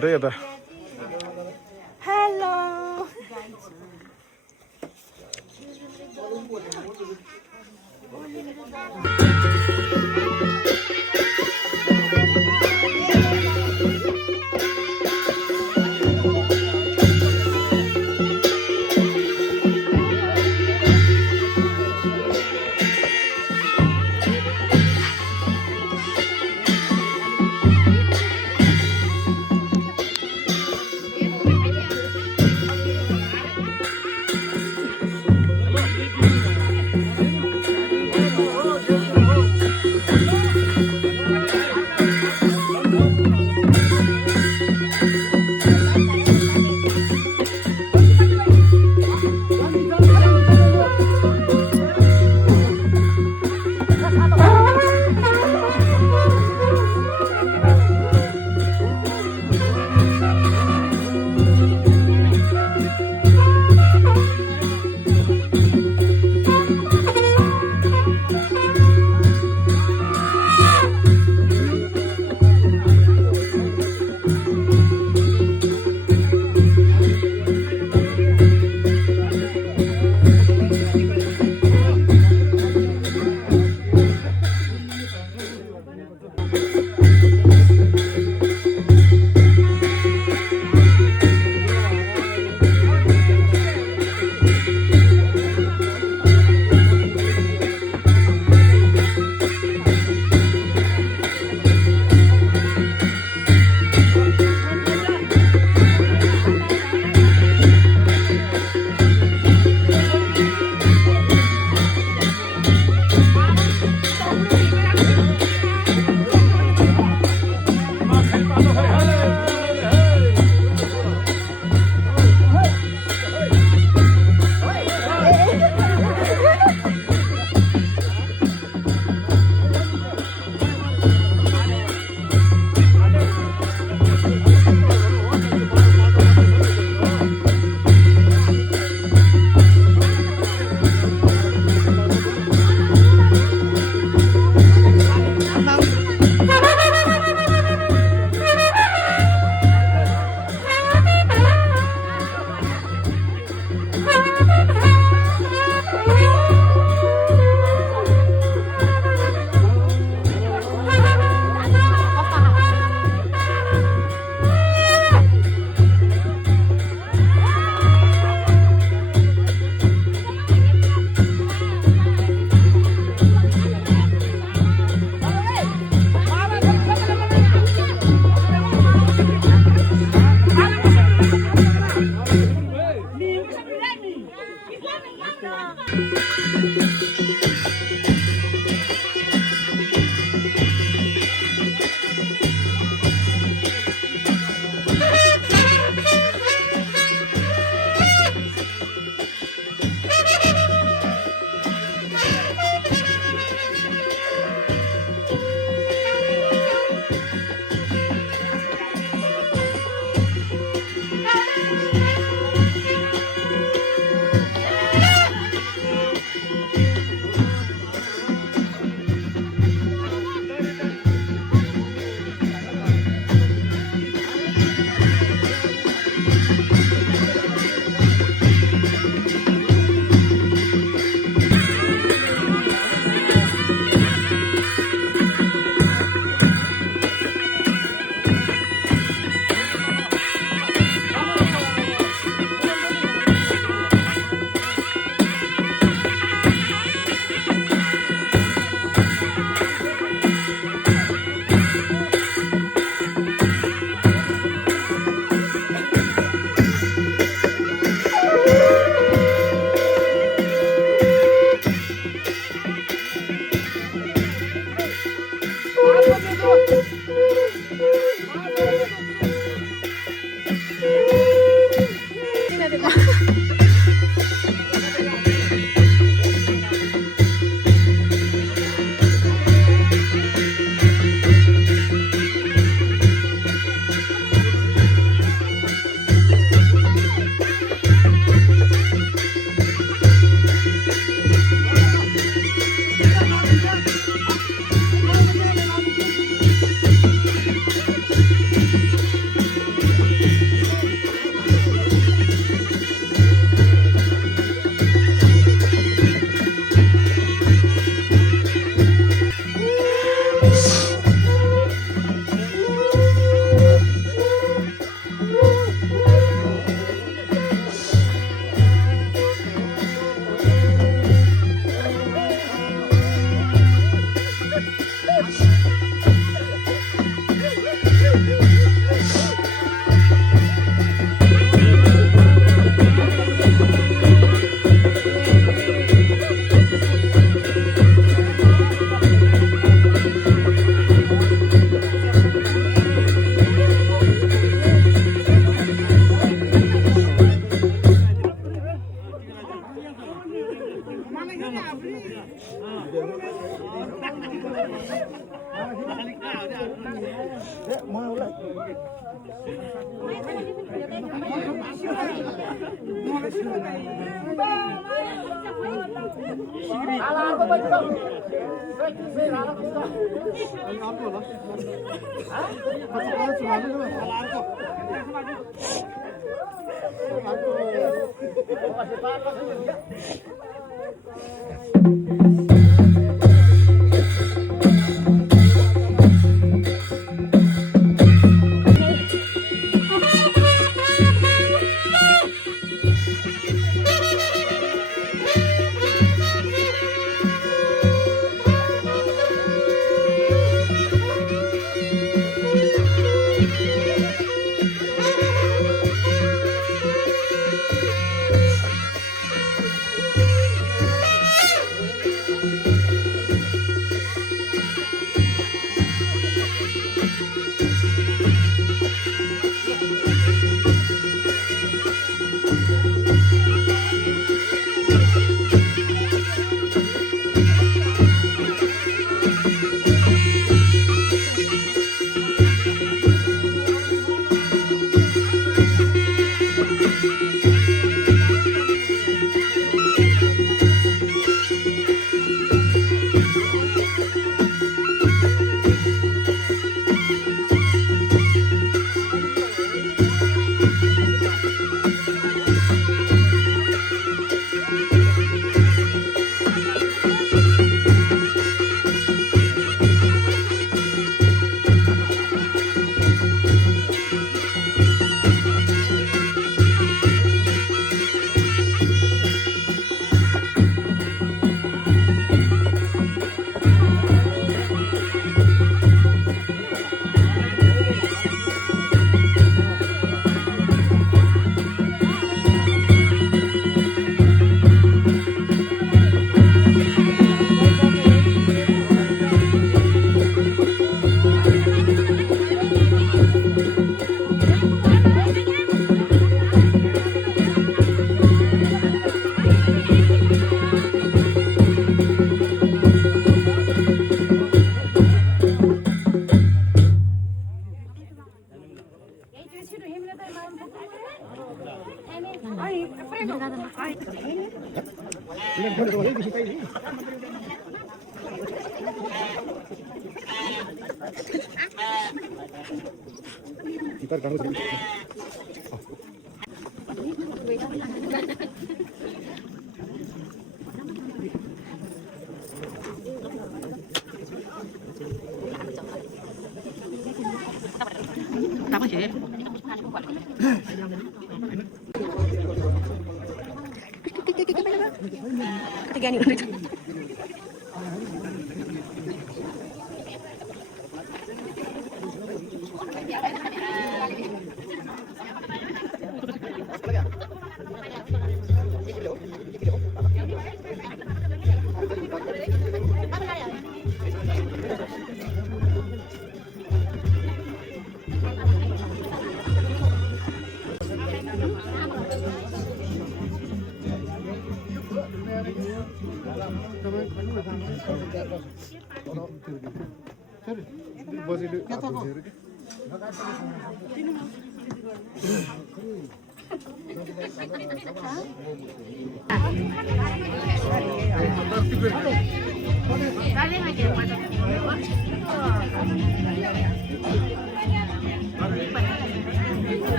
Reda. Hello.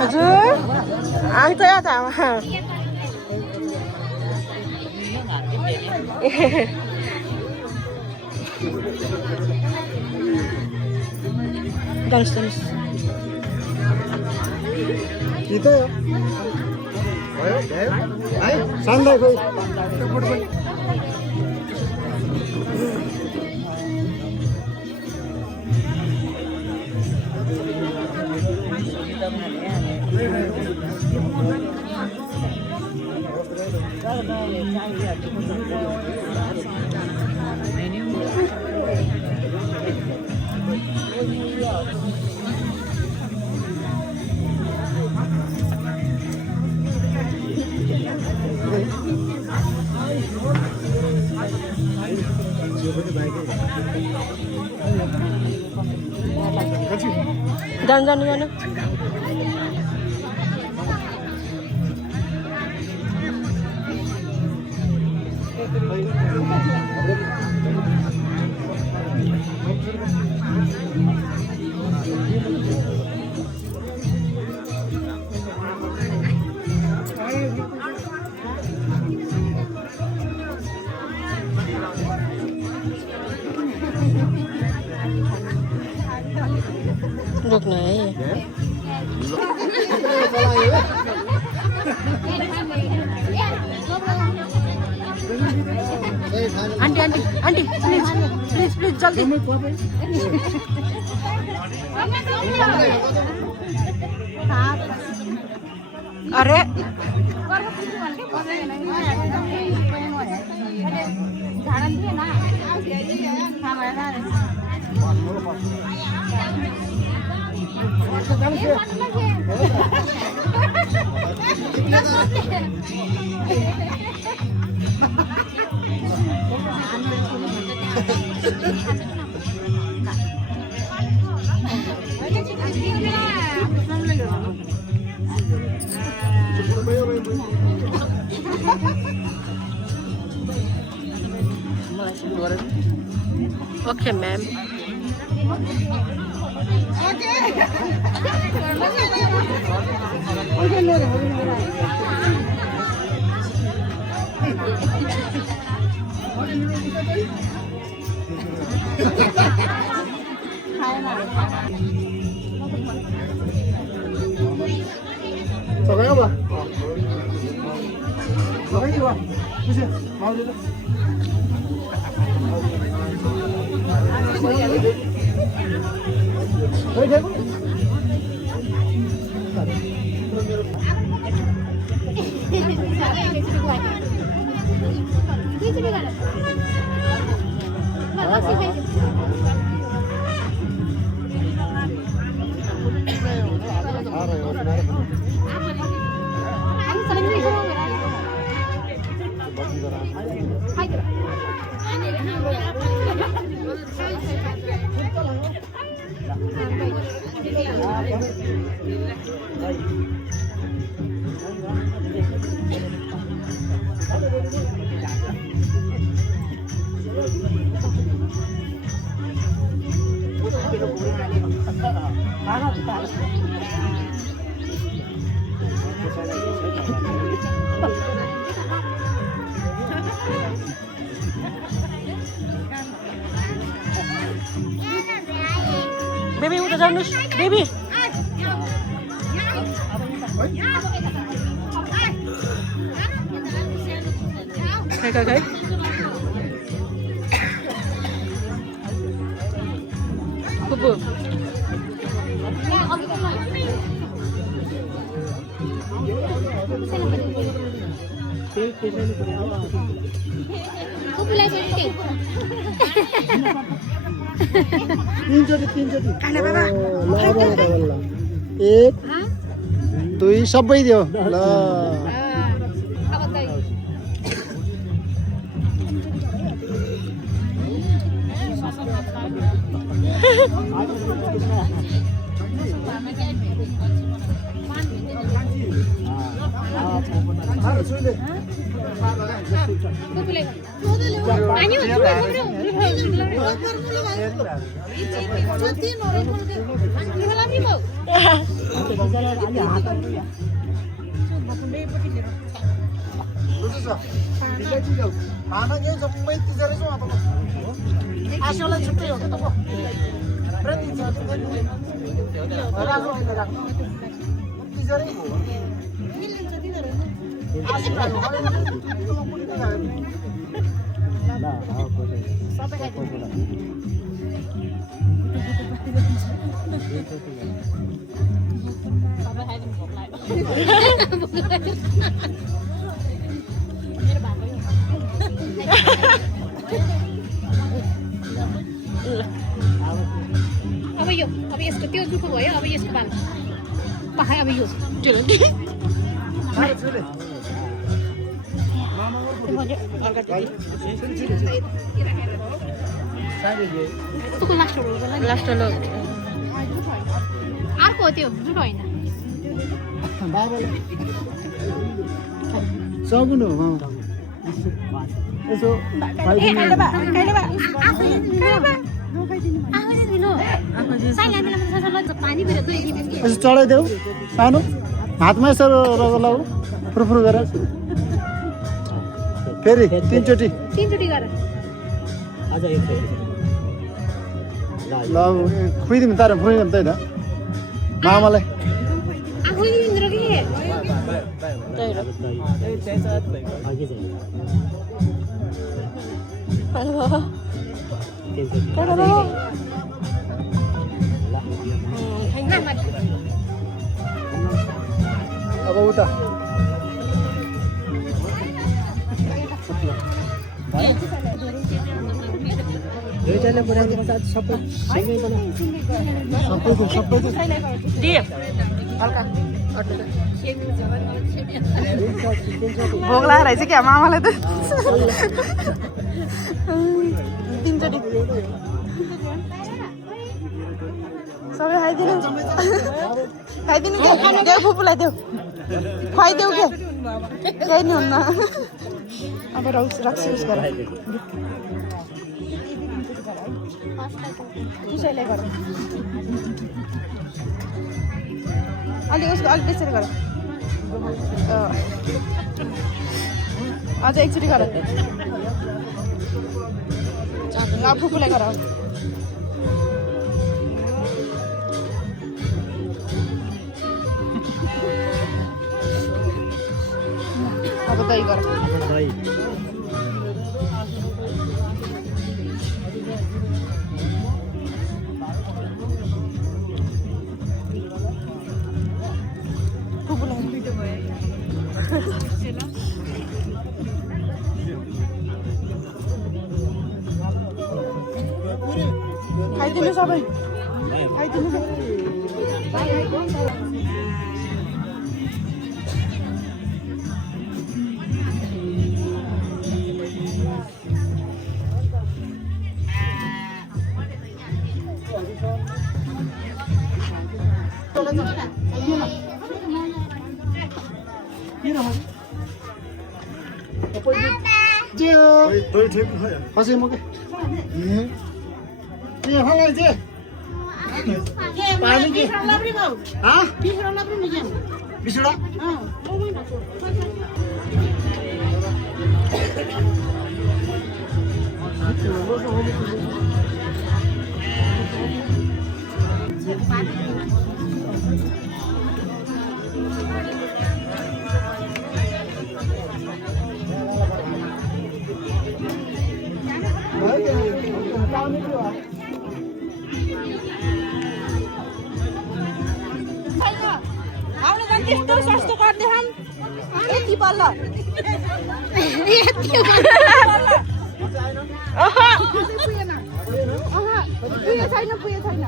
हजुर आउँछ त Dalsınız. Itu. Ayo. Santai kau. जानु जानु जानु Được này. Auntie, auntie, auntie, please, जल्दी. अरे Okay, ma'am. Pakai apa? Pakai apa? Bisa, mau dulu. Baby udah danus, baby. Kai. Bubu. तीन चोटी खाना बाबा एक दुई सबै दियो ल खाना यही सबै तिजरै छौँ अब आशोलाई छुट्टै हो त तिजरै हो अब यसको त्यो दुःख भयो अब यसको बाल पखाइ अब यो लास्ट लो अर्को हो त्यो जुटो होइन सगुन हो यसो यसो चढाइदेऊ सानो हातमा यसो लगाऊ फुरफुर गरेर फेरि तीनचोटि गर ल खुइदिउँ तार खुइदिउँ त मामालाई आफै दिनु कि अब उता दुईटाले बनाएको सबै सबैको दे हल्का भोग लागेर रहेछ क्या मामालाई त तीनचोटि सबै खाइदिनु खाइदिनु क्या फुपूलाई देऊ खुवाइदेऊ क्या केही नि हुन्न अब रक्सी युज गर त्यसैले गर अलि उसको अलिक त्यसरी गर अझ एकचोटि गर फुपूलाई गर अब दही गर खाइदिनु सबै खाइदिनु Pasti mau ke? Iya, hal aja. Paling ke? Hah? Bisa lah. त्यस्तो सस्तो गर्दै हम यति बल्ल पुगे छैन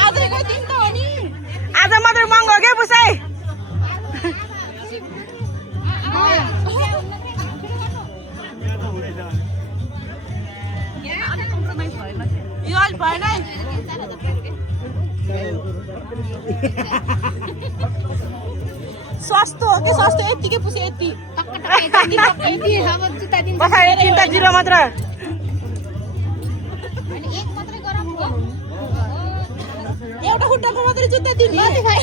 आजको दिन त हो नि आज मात्रै महँगो के पुसाइ यो अलि भएन है सस्तो हो कि सस्तो यतिकै पुसे यति पछाडि चिन्ता जिरो मात्र एउटा खुट्टाको मात्रै जुत्ता दिनु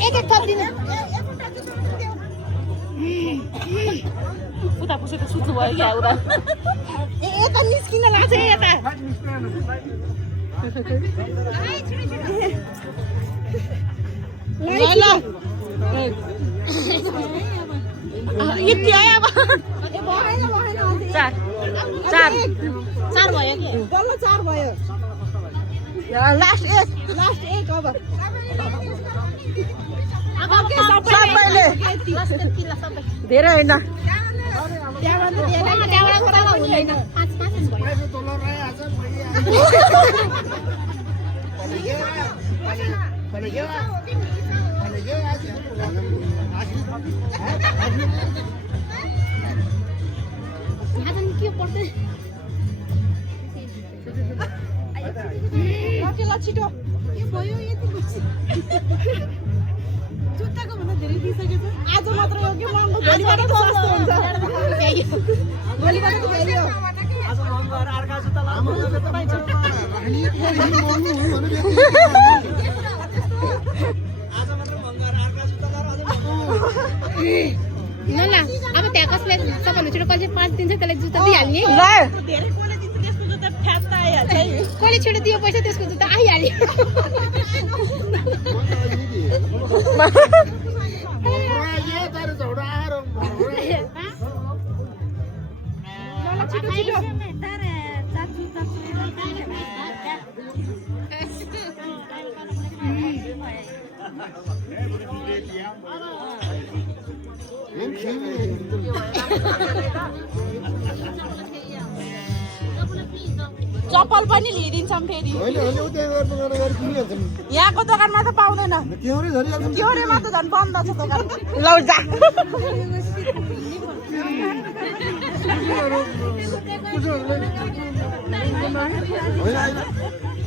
एक थप दिनु उता पुसेको सुत्नु भयो क्या उता यता निस्किन लाग्छ यता यति आयो अब चार भयो कि बल्ल 4 भयो लास्ट एक अब सबैले धेरै होइन के पर्छ ल छिटो के भयो यति जुत्ताको भन्दा धेरै दिइसकेछ आज मात्र हो कि महँगो भोलिबाट सस्तो हुन्छ भोलिबाट त फेरि हो आज महँगो भएर अर्का जुत्ता लानु त पाइन्छ आज मात्र महँगो भएर अर्का जुत्ता लाएर ल अब त्यहाँ कसले सबभन्दा छिटो कसले 5 दिन्छ त्यसलाई जुत्ता दिइहाल्ने धेरै कोले दिन्छ त्यसको जुत्ता फ्याट्टा आइहाल्छ कसले छिटो दियो पैसा त्यसको जुत्ता आइहाल्यो छिटो छिटो चप्पल पनि लिइदिन्छौँ फेरि यहाँको दोकानमा त पाउँदैन क्योरेमा त झन् बन्द छ दोकान लौ जा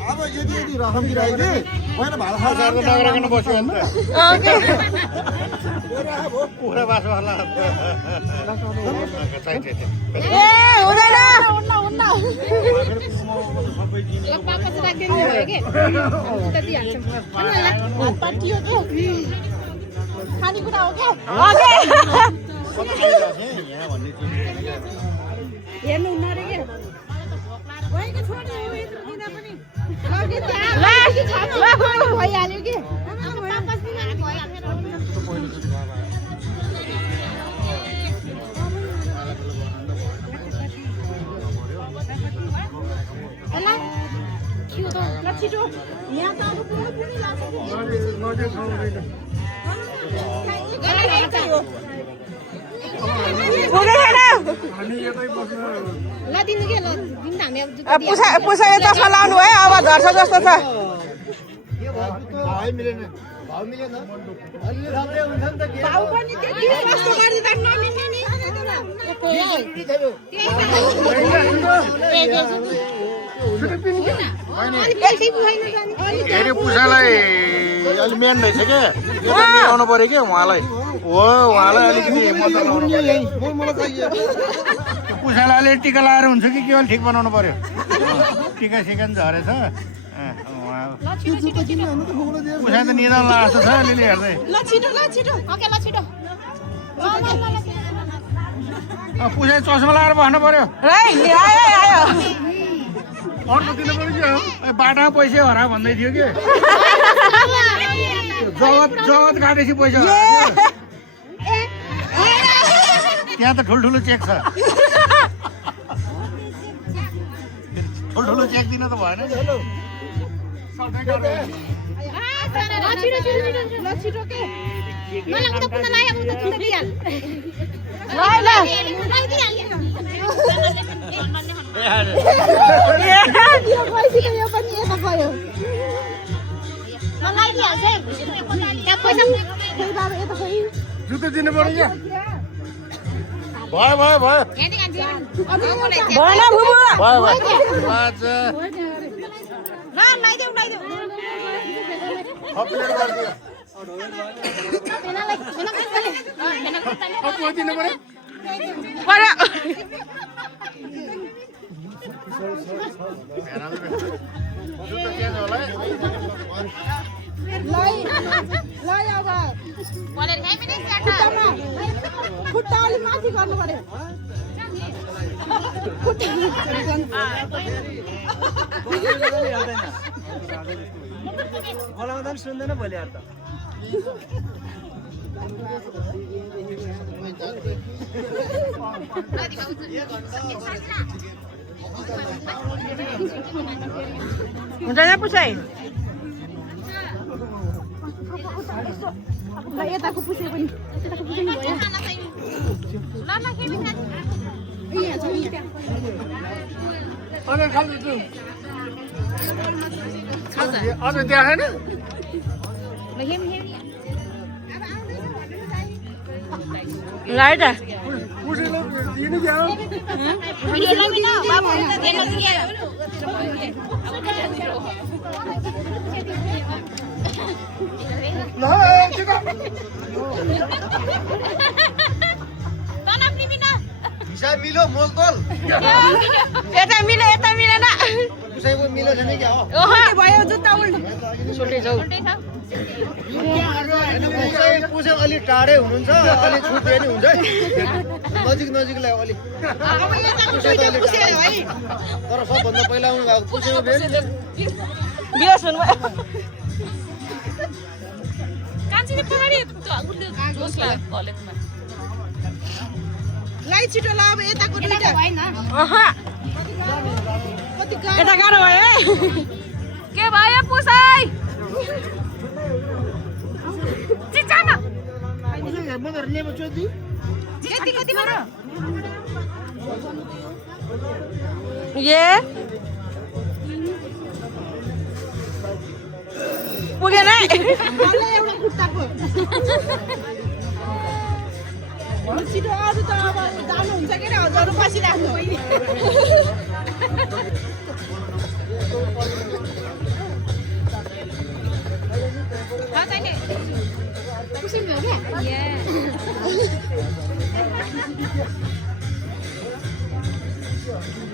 अब यदि रकम गिराइदिए होइन भाडा खाएर नगराकन बस्यो भने पुरा बास होला हुँदैन वापस राखिदिनु भयो के जुत्ता दिइहाल्छौँ पाटियो के खानेकुरा हो क्या हेर्नु नरे के भइहाल्यो कि छिटो यहाँ त अब कुनै पनि लाग्छ ल दिनु के ल दिनु हामी अब जुत्ता पुसा चस्मा लाउनु है अब झर्छ जस्तो छ भाउ पनि त्यति कस्तो गरिदिँदा नमिल्ने नि हेरे पुसालाई अलि मेन रहेछ क्या यता मिलाउनु पर्यो क्या उहाँलाई हो उहाँलाई अलिकति पुसालाई अलिक टिका लगाएर हुन्छ कि केवल ठिक बनाउनु पर्यो टिका सिका पनि झरेछ पुसा त निदान लाग्छ छ अलिअलि हेर्दै ल छिटो ओके ल छिटो पुसा चस्मा लगाएर बस्नु पर्यो आयो अर्को दिनु पर्यो क्या बाटामा पैसा हरा भन्दै थियो कि जगत काटेपछि पैसा त्यहाँ त ठुल्ठुलो चेक छ ठुल्ठुलो चेक दिन त भएन नि ल छिटो के मलाई उता पुनः लायो उता जुत्ता दिइहाल यो पनि यता गयो जुत्ता दिनु पर्यो क्या भयो भयो भयो भएन बुबु भयो भयो दिनु पर्यो खुट्टा अलिक माथि गर्नु पर्यो बोलाउँदा पनि सुन्दैन भोलि त हुँदैन पुसाइ यताको पुसाइ पनि अझ देखाएन लाइट है हिसाब मिलो मोलतोल यता मिलेन कसैको मिलो छैन क्या हो ओहो भयो जुत्ता उल्टो छुट्टै छौ पुसे अलि टाढै हुनुहुन्छ अलि छुट दिए नि हुन्छ नजिक नजिकलाई अलि अब यता दुईटा पुसे है तर सबभन्दा पहिला आउनु भएको पुसेको फेरि बिस हुनुभयो कान्छीले पगाडी उसलाई कलेजमा लाइट छिटो ल अब यताको दुईटा भएन कति यता गाह्रो भयो है के भयो पुसाइ चिचान कति कति भयो ये पुगेन है एउटा खुट्टाको छिटो अरू त अब जानुहुन्छ के अरे हजुर बसिराख्नु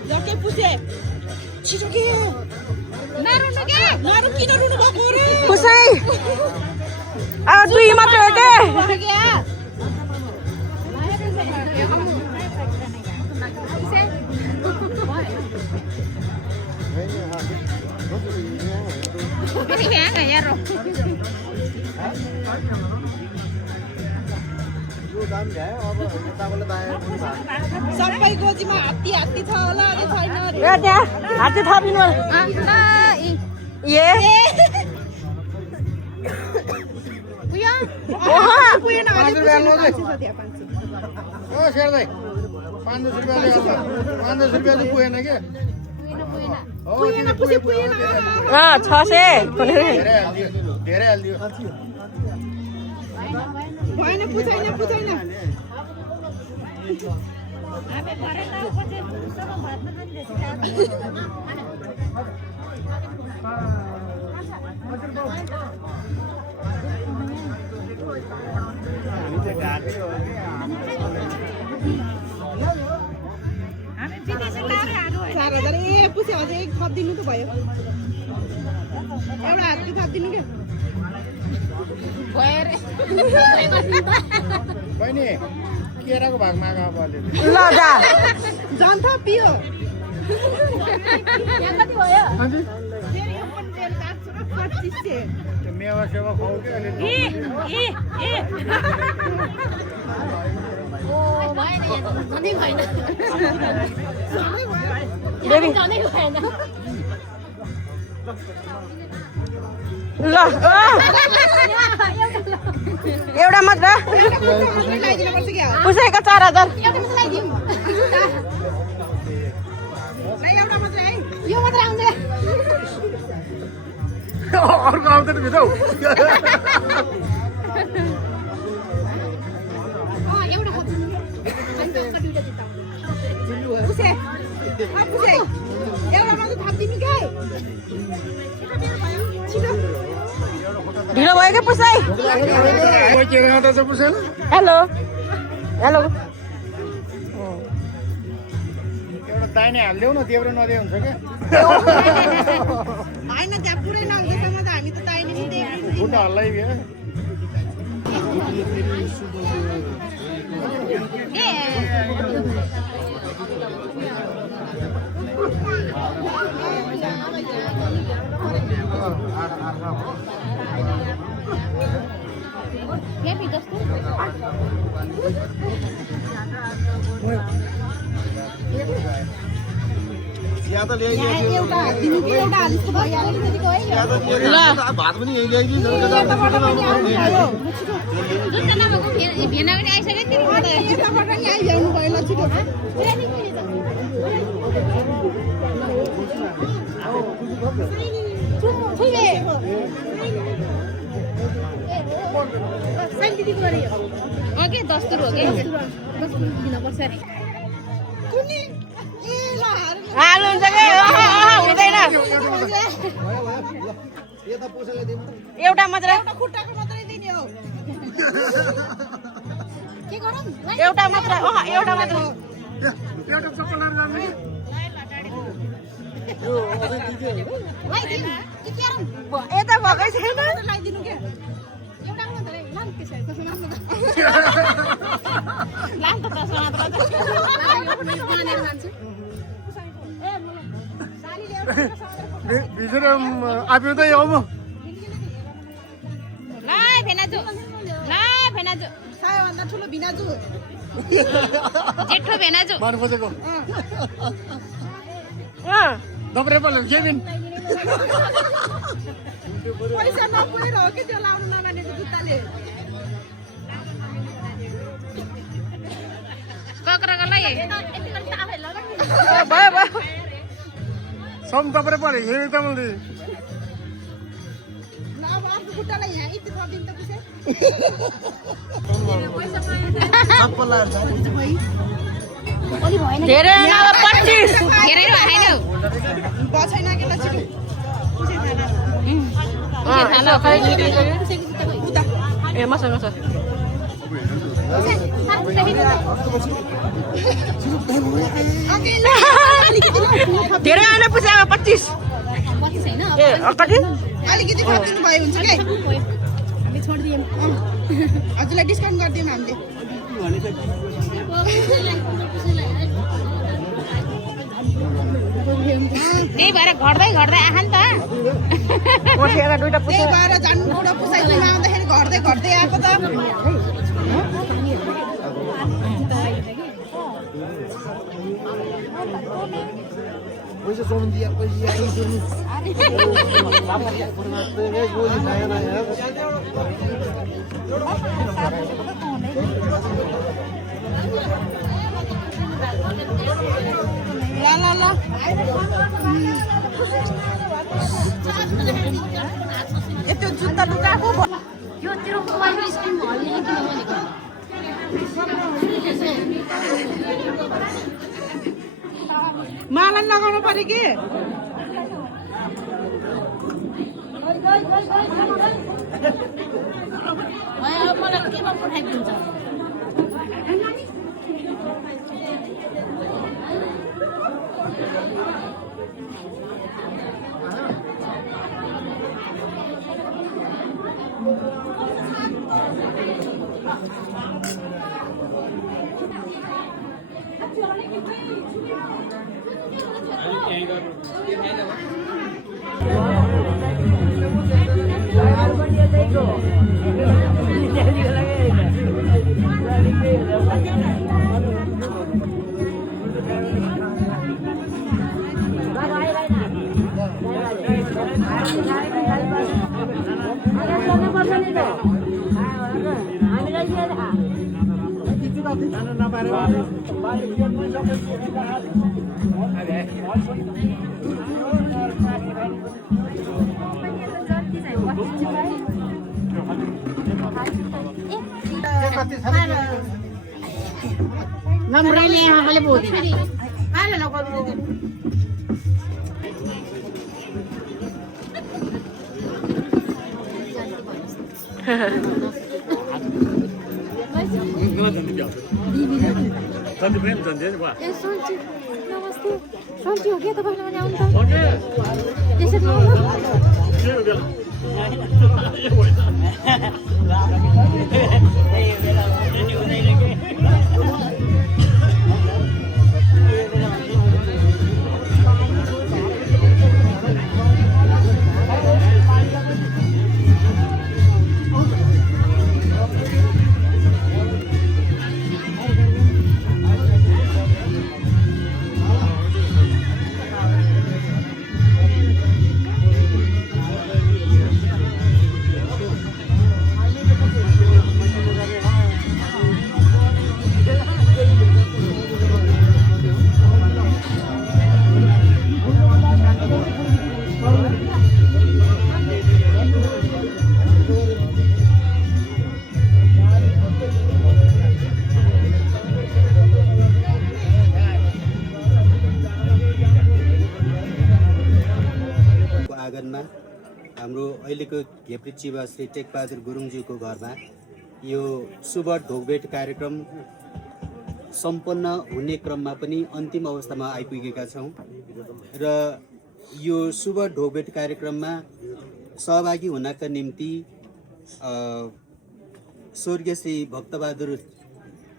जके पुसे छिटो के नरुनु के नरु किन रुनु भएको रे पुसाइ आ दुई मात्र हो के सबै गोजीमा हात्ती हात्ती छ होला अरे छैन अरे त्यहाँ हात्ती थपिनु ए पुगेन ओ शेर्दै 500 रुपैयाँ 500 रुपैयाँ चाहिँ पुगेन के पुगेन पुसे पुगेन 600 धेरै हालिदियो भएन पुछैन पुछैन चार हजार ए पुछे अझै एक थप दिनु त भयो एउटा हातको थप दिनु क्या बहिनी केराको भाग मागा अब अलि ल जा जान त पियो कति भयो फेरि यो पनि तेल काट्छु र 25 त्यो मेवा सेवा खुवाउ कि अलि ओ भएन यहाँ झनै भएन बेबी झनै भएन ल एउटा मात्र पुसेको 4000 एउटा मात्र लगाइदिउँ एउटा मात्र है यो मात्र आउँछ अर्को आउँदैन भित्र एउटा खोज्नु अनि दुईटा जुत्ता पुसे पुसे एउटा मात्र थाप्दिनु के ढिलो भयो क्या पुसाइ कोही के गर्दा चाहिँ पुसेन हेलो हेलो एउटा दाहिने हालिदेऊ न देब्रे नदिए हुन्छ क्या होइन त्यहाँ पुरै नहुँदैसम्म त हामी त दाहिने नि देख्नु खुट्टा हल्लाइ भयो यहाँ जस्तो ज्यादा एउटा दिनु कि एउटा हालिसको भइहाल्यो नि त्यतिको है भात पनि यही ल्याइदिनु जुत्ता नभएको भेना पनि आइसक्यो यताबाट नि आइभ्याउनु भयो ल छिटो नि साइन दिदी गरे ओके 10 तुर हो के 10 तुर दिन पर्छ रे कुनी ए ल हाल्नु हुन्छ के हुँदैन यता पोसेलाई दिनु एउटा मात्र एउटा खुट्टाको मात्रै दिने हो के गरौँ एउटा मात्र एउटा मात्र एउटा चप्पल गर्ने लाइ दिनु के गरौँ यता भएकै छैन लगाइदिनु के एउटा मात्र लाम के छ त्यसो मात्र लाम त त्यसो मात्र मानेर जान्छु भिजेर आफै त आउनु ल भेनाजु सायोभन्दा ठुलो भिनाजु जेठो भेनाजु मान खोजेको दब्रे पल्यो केबिन पैसा नपुगेर हो कि त्यो लाउनु नमानेको जुत्ताले कक्रको लाई भयो भयो सम दब्रे पल्यो हेरि त मैले ल अब अर्को खुट्टालाई यहाँ यति थपिदिनु त पुसे धेरै नभए 25 धेरै भएन बछैन के ल छिटो ए मसँग छ धेरै आएन पुछे 25 छैन ए कति अलिकति थपिदिनु भयो हुन्छ के हामी छोडिदियौँ हजुरलाई डिस्काउन्ट गरिदिउँ हामीले त्यही भएर घट्दै आखा नि त कोठेर दुईटा पुछे त्यही भएर झन् बुढो पुसाइदिनु आउँदाखेरि घट्दै आएको त पैसा सोम दिया पैसा आई दिनु गोली खाएन यार ल त्यो जुत्ता लुकाएको यो तेरो मोबाइल स्क्रिन हल्ने किन भनेको मलाई लगाउनु पर्यो कि मलाई केमा पठाइदिन्छ Nombrele a le budi. Ale no con हो गया तो पहले मैंने उनका जैसे आँगनमा हाम्रो अहिलेको घेप्री चिवा श्री टेकबहादुर गुरुङज्यूको घरमा यो शुभ ढोगभेट कार्यक्रम सम्पन्न हुने क्रममा पनि अन्तिम अवस्थामा आइपुगेका छौँ र यो शुभ ढोगभेट कार्यक्रममा सहभागी हुनका निम्ति स्वर्गीय श्री भक्तबहादुर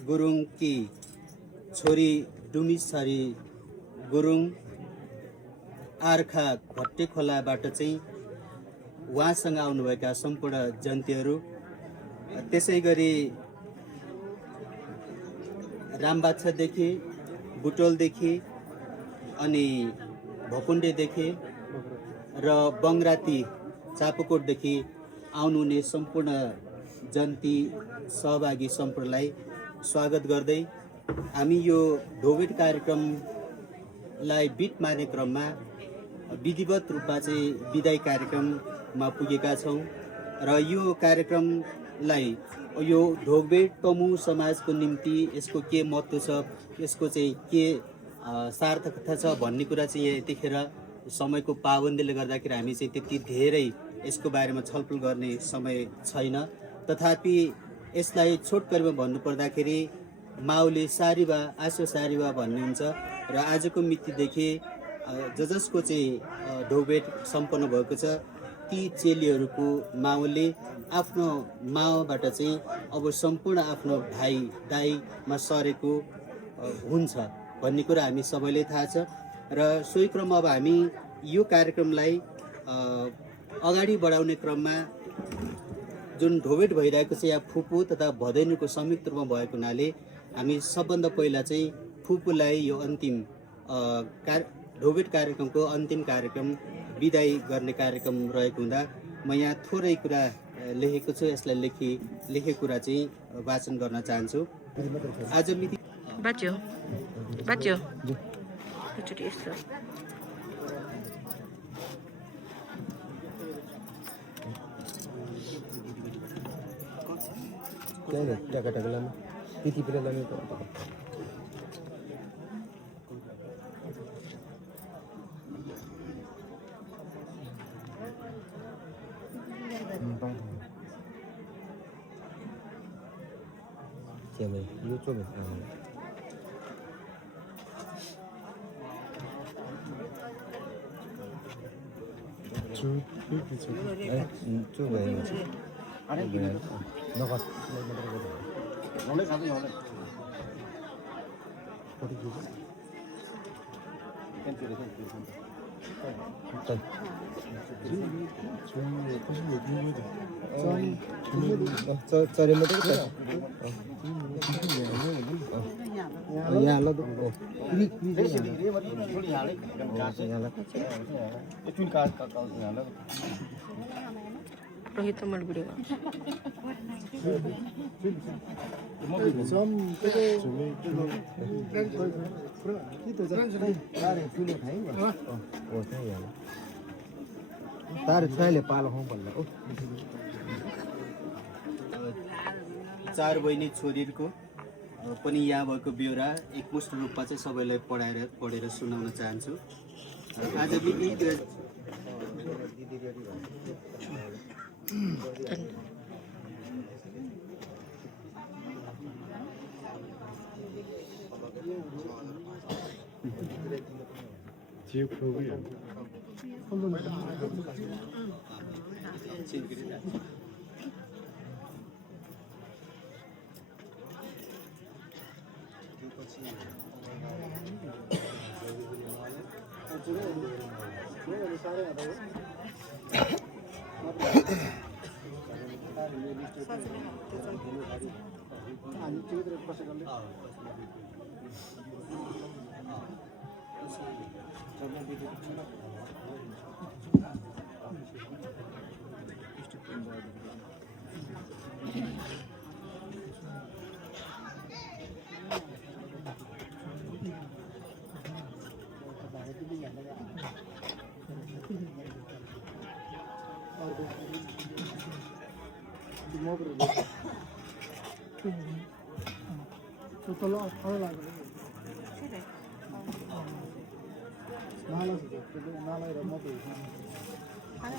गुरुङकी छोरी डुमिछरी गुरुङ आर्खा भट्टे खोलाबाट चाहिँ उहाँसँग आउनुभएका सम्पूर्ण जन्तीहरू, त्यसै गरी रामबाछादेखि बुटोलदेखि अनि भकुण्डेदेखि र बङ्गराती चापोकोटदेखि आउनुहुने सम्पूर्ण जन्ती सहभागी सम्पूर्णलाई स्वागत गर्दै हामी यो ढोगभेट कार्यक्रमलाई बिट मार्ने क्रममा विधिवत रूपमा चाहिँ विदाई कार्यक्रममा पुगेका छौँ र यो कार्यक्रमलाई यो ढोगभेट तमु समाजको निम्ति यसको के महत्त्व छ, यसको चाहिँ के सार्थकता छ भन्ने कुरा चाहिँ यहाँ यतिखेर समयको पाबन्दीले गर्दाखेरि हामी चाहिँ त्यति धेरै यसको बारेमा छलफल गर्ने समय छैन। तथापि यसलाई छोटकरीमा भन्नुपर्दाखेरि माउले सारिवा आसो सारिवा भन्नुहुन्छ र आजको मितिदेखि जसको चाहिँ ढोगभेट सम्पन्न भएको छ ती चेलीहरूको माउले आफ्नो माउबाट चाहिँ अब सम्पूर्ण आफ्नो भाइ दाइमा सरेको हुन्छ भन्ने कुरा हामी सबैलाई थाहा छ र सोही क्रममा अब हामी यो कार्यक्रमलाई अगाडि बढाउने क्रममा जुन ढोगभेट भइरहेको छ यहाँ फुपू तथा भदैनीको संयुक्त रूपमा भएको हुनाले हामी सबभन्दा पहिला चाहिँ फुपूलाई यो अन्तिम ढोगभेट कार्यक्रमको अन्तिम कार्यक्रम विदाई गर्ने कार्यक्रम रहेको हुँदा म यहाँ थोरै कुरा लेखेको छु, यसलाई लेखेको कुरा चाहिँ वाचन गर्न चाहन्छु। आज मिति बाच्यो एकचोटि यस्तो रोहित मल भिडियो चार बहिनी छोरीहरूको पनि यहाँ भएको ब्यौरा एकमुष्ट रूपमा चाहिँ सबैलाई पढेर सुनाउन चाहन्छु। आज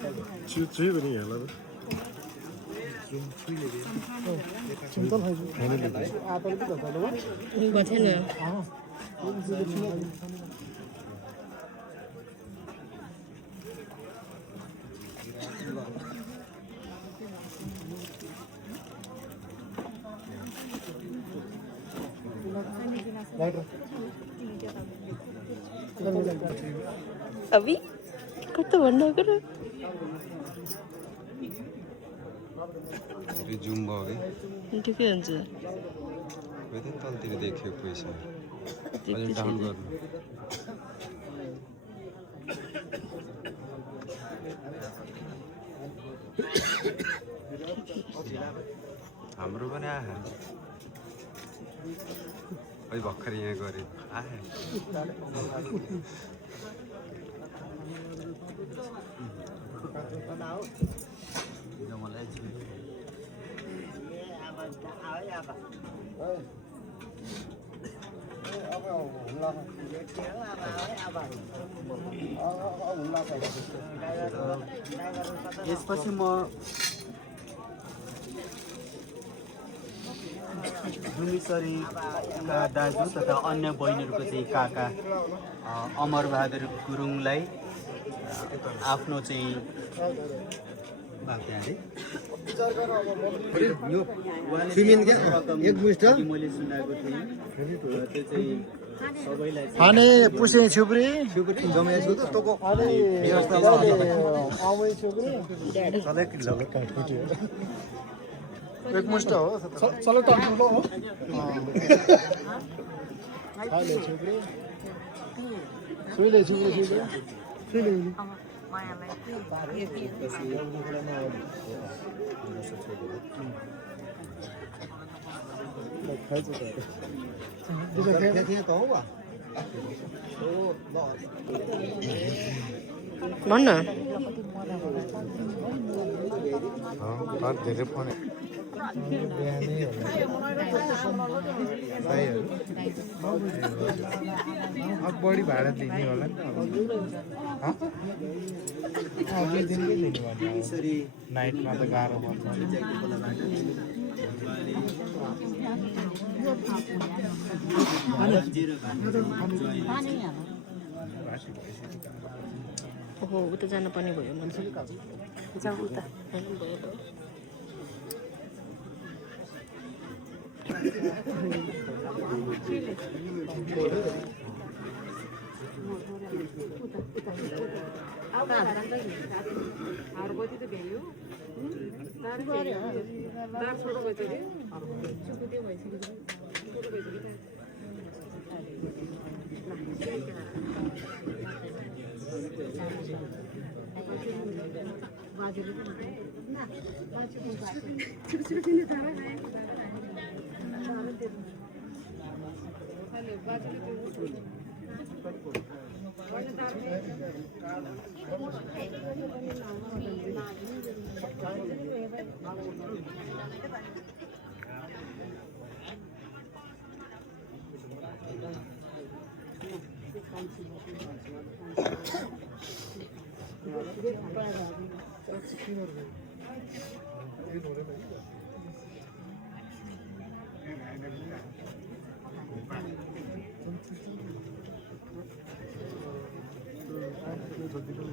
주의 पनि हेर्ला सिम्पल खाइछु भएको छैन अभी कस्तो भन्नु गरे जुम भयो कि ठिकै हुन्छ खोइ त तलतिर देखियो पैसा अलि डाउन गर्नु हाम्रो पनि आहा अहिले भर्खर यहाँ गऱ्यो आहा यसपछि म डुमिसरीका दाजु तथा अन्य बहिनीहरूको चाहिँ काका अमरबहादुर गुरुङलाई आफ्नो चाहिँ मैले सुनाएको थिएँ त्यो चाहिँ सबैलाई खाने पुसे छुप्री एकमुष्ट हो चलो त हो खाले छुप्री सुइले छुप्री सुइले भन्न धेरै फोन बढी भाडा दिने होला नि नाइटमा त गाह्रो पर्छ ओहो उता जानुपर्ने भयो मान्छे जाऊ उता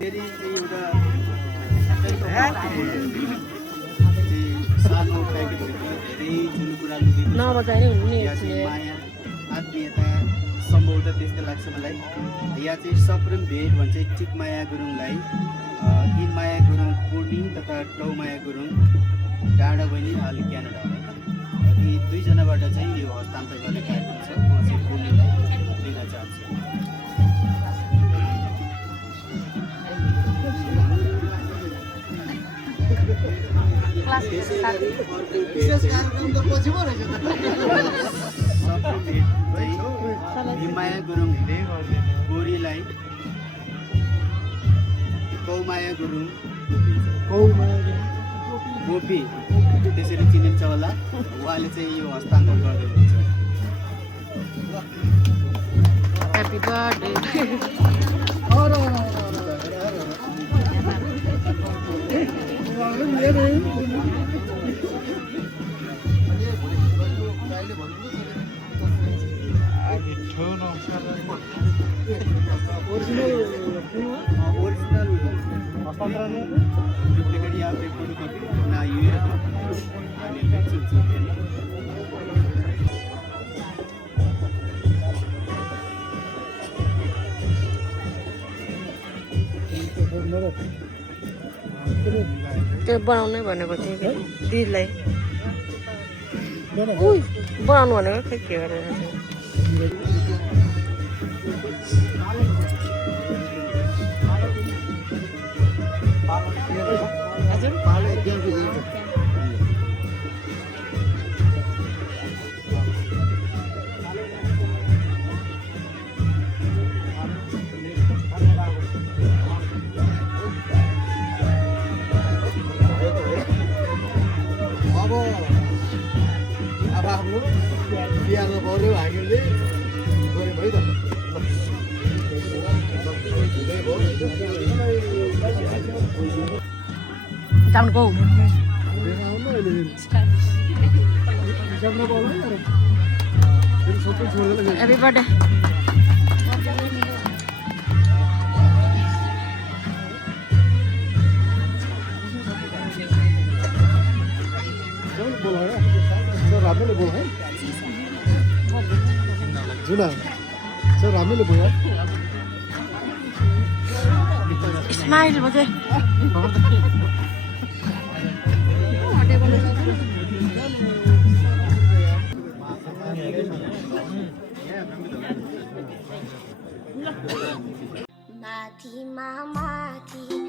फेरि एउटा सानो प्याकेटभित्र धेरै जुन कुरा नबचाएर हुने माया आत्मीयता सम्भवतः त्यस्तो लाग्छ मलाई। यहाँ चाहिँ सप्रेम भेट भन्छ टिकमाया गुरुङलाई, हिनमाया गुरुङ पूर्णी तथा टौमाया गुरुङ डाँडा बहिनी अहिले क्यानाडा यी दुईजनाबाट चाहिँ यो हस्तान्तर गर्ने कार्यक्रम छ। म चाहिँ पूर्णीलाई दिन चाहन्छु। हिमाया गुरुङ गोरीलाई कौमाया गुरुङ गोपी त्यसरी चिनिन्छ होला। उहाँले चाहिँ यो हस्तान्तर गर्दै हुनुहुन्छ। ह्यापी बर्थडे ओरिजिनल डुप्लिकेट या फिर फोटोकॉपी ना ये आणि त्यो बनाउनै भनेको थिएँ कि दिदीलाई बनाउनु भनेको खै के गरेर अब आफ्नो बिहामा पर्यो हामीले गऱ्यो है त जाउँ गौ हैप्पी बर्थडे राम्रैले बोल है जुना सर राम्रैले बोल स्माइल बजे माथि माथि